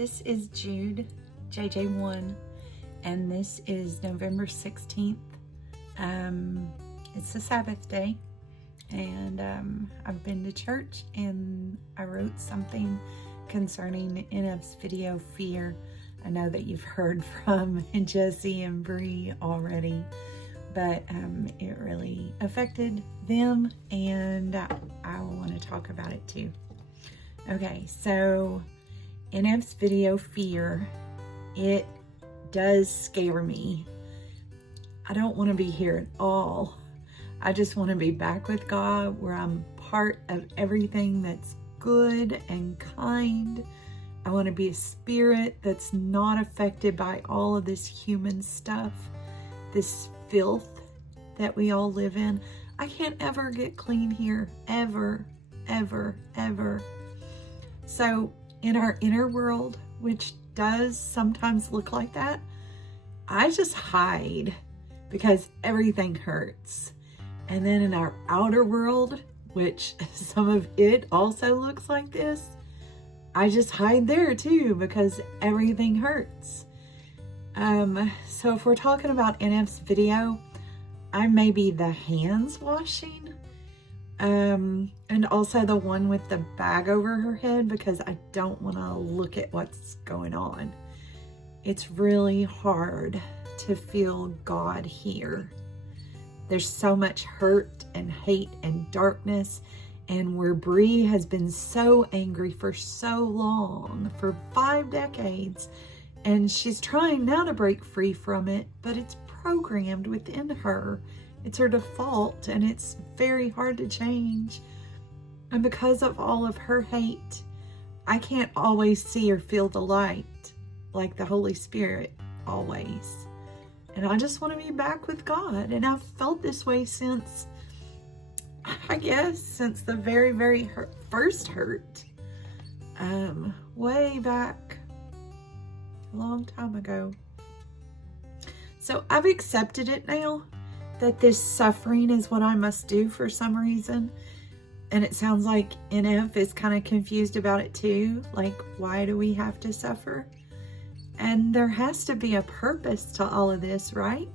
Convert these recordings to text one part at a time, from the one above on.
This is Jude, JJ1, and this is November 16th. It's a Sabbath day, and I've been to church, and I wrote something concerning NF's video, Fear. I know that you've heard from Jesse and Bre already, but it really affected them, and I want to talk about it too. Okay, so NF's video, Fear, it does scare me. I don't want to be here at all. I just want to be back with God, where I'm part of everything that's good and kind. I want to be a spirit that's not affected by all of this human stuff, this filth that we all live in. I can't ever get clean here, ever, ever, ever. So in our inner world, which does sometimes look like that, I just hide because everything hurts. And then in our outer world, which some of it also looks like this, I just hide there too because everything hurts. So if we're talking about NF's video, I may be the hands washing, and also the one with the bag over her head because I don't want to look at what's going on. It's really hard to feel God here. There's so much hurt and hate and darkness, and where Bre has been so angry for so long, for 5 decades, and she's trying now to break free from it, but it's programmed within her. It's her default, and it's very hard to change. And because of all of her hate, I can't always see or feel the light like the Holy Spirit always. And I just want to be back with God. And I've felt this way since, I guess, since the very, very first hurt. Way back a long time ago. So I've accepted it now, that this suffering is what I must do for some reason. And it sounds like NF is kind of confused about it too. Like, why do we have to suffer? And there has to be a purpose to all of this, right?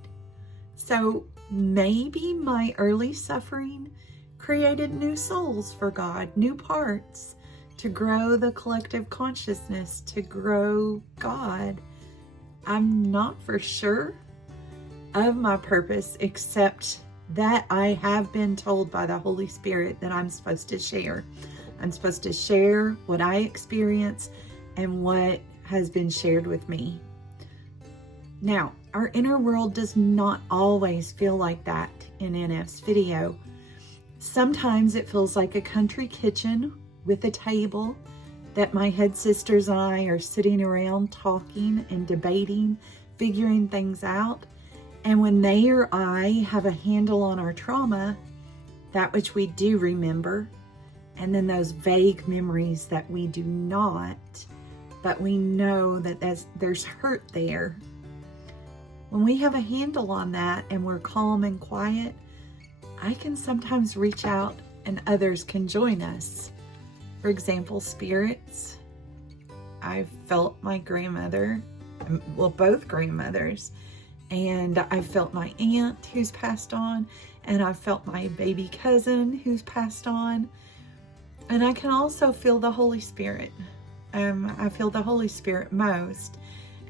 So maybe my early suffering created new souls for God, new parts to grow the collective consciousness, to grow God. I'm not for sure of my purpose, except that I have been told by the Holy Spirit that I'm supposed to share. I'm supposed to share what I experience and what has been shared with me. Now, our inner world does not always feel like that in NF's video. Sometimes it feels like a country kitchen with a table that my head sisters and I are sitting around talking and debating, figuring things out. And when they or I have a handle on our trauma, that which we do remember, and then those vague memories that we do not, but we know that there's hurt there. When we have a handle on that and we're calm and quiet, I can sometimes reach out and others can join us. For example, spirits. I felt my grandmother, well, both grandmothers, and I felt my aunt who's passed on, and I felt my baby cousin who's passed on. And I can also feel the Holy Spirit. I feel the Holy Spirit most.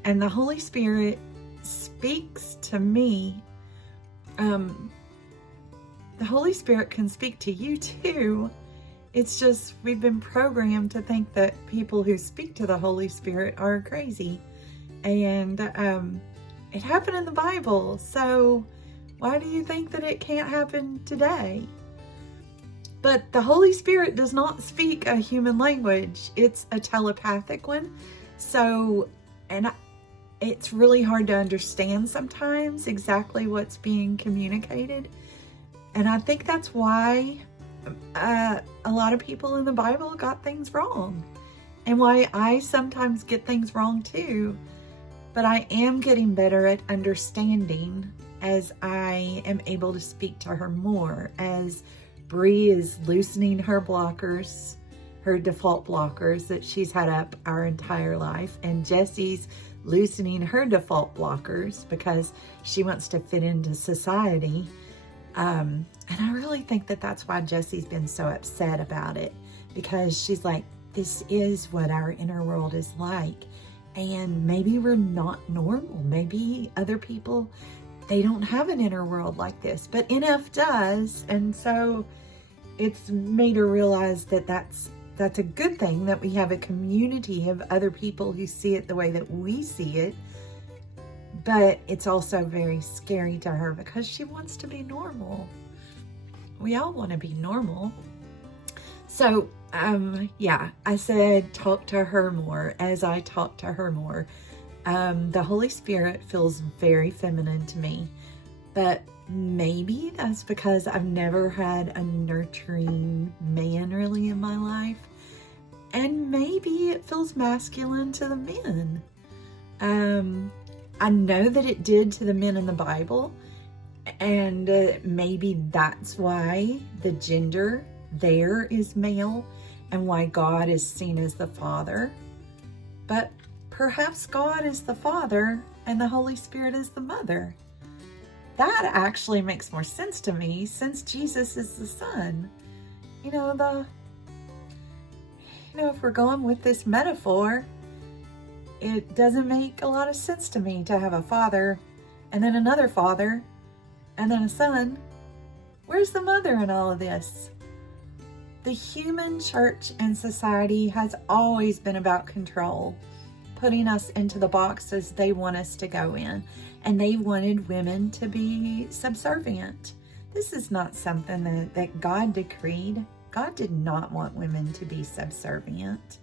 And the Holy Spirit speaks to me. The Holy Spirit can speak to you too. It's just we've been programmed to think that people who speak to the Holy Spirit are crazy. And it happened in the Bible, so why do you think that it can't happen today? But the Holy Spirit does not speak a human language. It's a telepathic one. So, it's really hard to understand sometimes exactly what's being communicated. And I think that's why a lot of people in the Bible got things wrong. And why I sometimes get things wrong too. But I am getting better at understanding as I am able to speak to her more, as Bre is loosening her blockers, her default blockers that she's had up our entire life. And Jesse's loosening her default blockers because she wants to fit into society. And I really think that that's why Jesse's been so upset about it, because she's like, this is what our inner world is like. And maybe we're not normal. Maybe other people, they don't have an inner world like this, but NF does. And so it's made her realize that that's a good thing, that we have a community of other people who see it the way that we see it. But it's also very scary to her because she wants to be normal. We all want to be normal. So, yeah, I said talk to her more. As I talk to her more, the Holy Spirit feels very feminine to me. But maybe that's because I've never had a nurturing man really in my life. And maybe it feels masculine to the men. I know that it did to the men in the Bible. And maybe that's why the gender there is male and why God is seen as the Father. But perhaps God is the Father and the Holy Spirit is the Mother. That actually makes more sense to me, since Jesus is the Son. You know, if we're going with this metaphor, it doesn't make a lot of sense to me to have a father and then another father and then a son. Where's the mother in all of this? The human church and society has always been about control, putting us into the boxes they want us to go in. And they wanted women to be subservient. This is not something that God decreed. God did not want women to be subservient.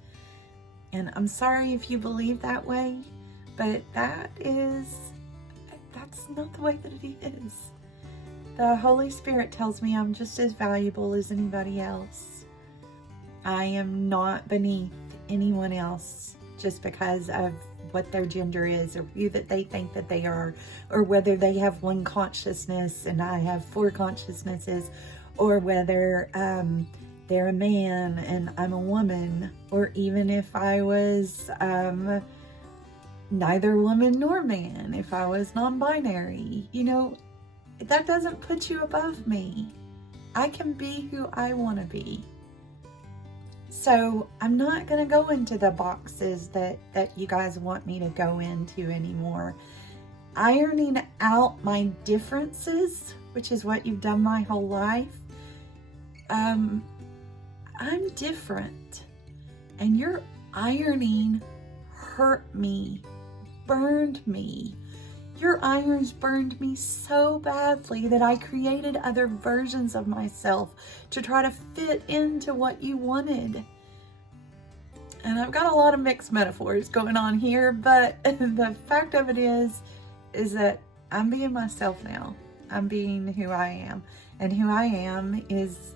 And I'm sorry if you believe that way, but that's not the way that it is. The Holy Spirit tells me I'm just as valuable as anybody else. I am not beneath anyone else just because of what their gender is, or who that they think that they are, or whether they have one consciousness and I have 4 consciousnesses, or whether they're a man and I'm a woman, or even if I was neither woman nor man, if I was non-binary. You know, that doesn't put you above me. I can be who I want to be. So I'm not going to go into the boxes that you guys want me to go into anymore. Ironing out my differences, which is what you've done my whole life. I'm different. And your ironing hurt me, burned me. Your irons burned me so badly that I created other versions of myself to try to fit into what you wanted. And I've got a lot of mixed metaphors going on here, but the fact of it is that I'm being myself now. I'm being who I am. And who I am is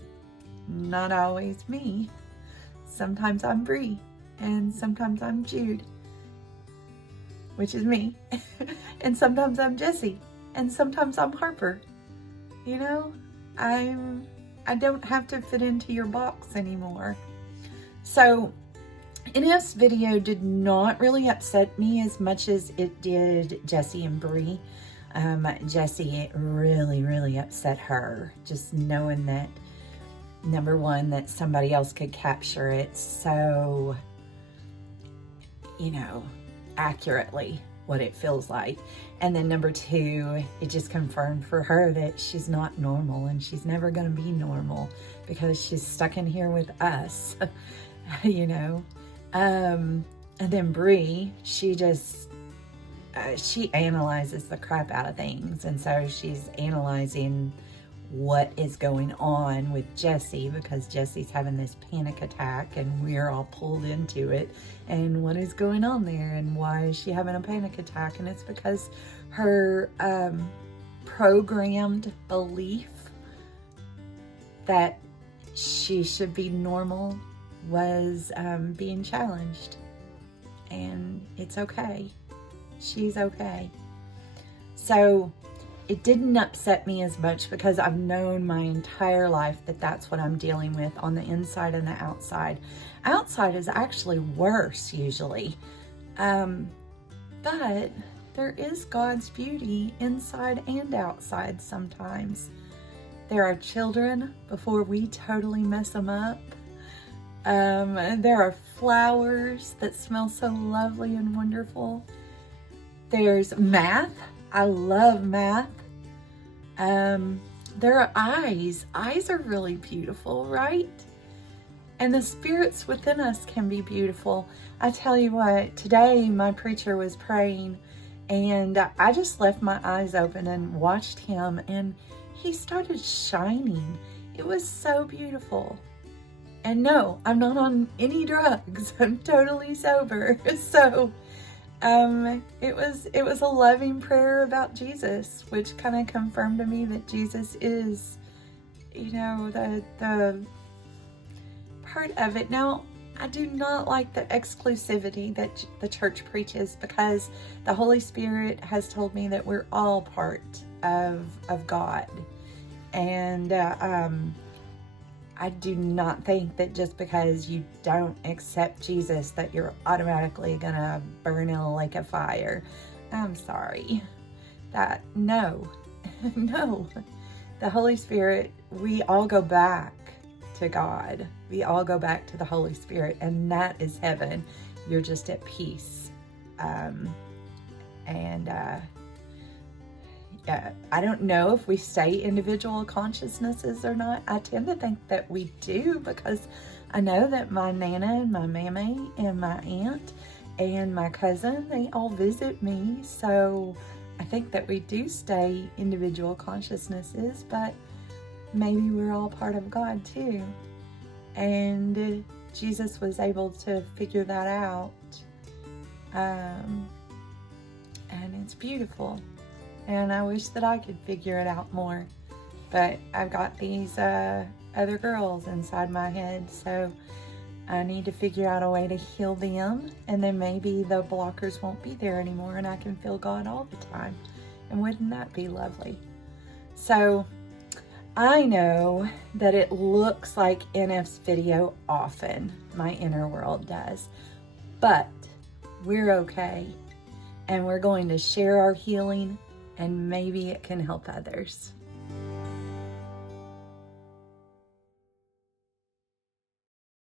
not always me. Sometimes I'm Bre, and sometimes I'm Jude, which is me. And sometimes I'm Jesse, and sometimes I'm Harper. You know, I don't have to fit into your box anymore. So NF's video did not really upset me as much as it did Jesse and Bre. Jesse, it really, really upset her, just knowing that, number one, that somebody else could capture it so, you know, accurately what it feels like. And then number two, it just confirmed for her that she's not normal, and she's never going to be normal because she's stuck in here with us, you know. And then Bre, she just, she analyzes the crap out of things. And so she's analyzing what is going on with Jesse, because Jesse's having this panic attack and we're all pulled into it, and what is going on there and why is she having a panic attack. And it's because her programmed belief that she should be normal was being challenged, and it's okay. She's okay. So it didn't upset me as much because I've known my entire life that that's what I'm dealing with on the inside and the outside. Outside is actually worse usually. But there is God's beauty inside and outside sometimes. There are children before we totally mess them up. There are flowers that smell so lovely and wonderful. There's math. I love math. There are eyes. Eyes are really beautiful, right? And the spirits within us can be beautiful. I tell you what, today my preacher was praying and I just left my eyes open and watched him, and he started shining. It was so beautiful. And no, I'm not on any drugs. I'm totally sober. So it was a loving prayer about Jesus, which kind of confirmed to me that Jesus is, you know, the part of it. Now, I do not like the exclusivity that the church preaches, because the Holy Spirit has told me that we're all part of God. And I do not think that just because you don't accept Jesus that you're automatically gonna burn in a lake of fire. I'm sorry. No. No. The Holy Spirit, we all go back to God. We all go back to the Holy Spirit, and that is heaven. You're just at peace. Yeah, I don't know if we stay individual consciousnesses or not. I tend to think that we do, because I know that my Nana and my Mammy and my aunt and my cousin, they all visit me. So I think that we do stay individual consciousnesses, but maybe we're all part of God too. And Jesus was able to figure that out. And it's beautiful. And I wish that I could figure it out more. But I've got these other girls inside my head, so I need to figure out a way to heal them. And then maybe the blockers won't be there anymore and I can feel God all the time. And wouldn't that be lovely? So I know that it looks like NF's video often. My inner world does. But we're okay. And we're going to share our healing, and maybe it can help others.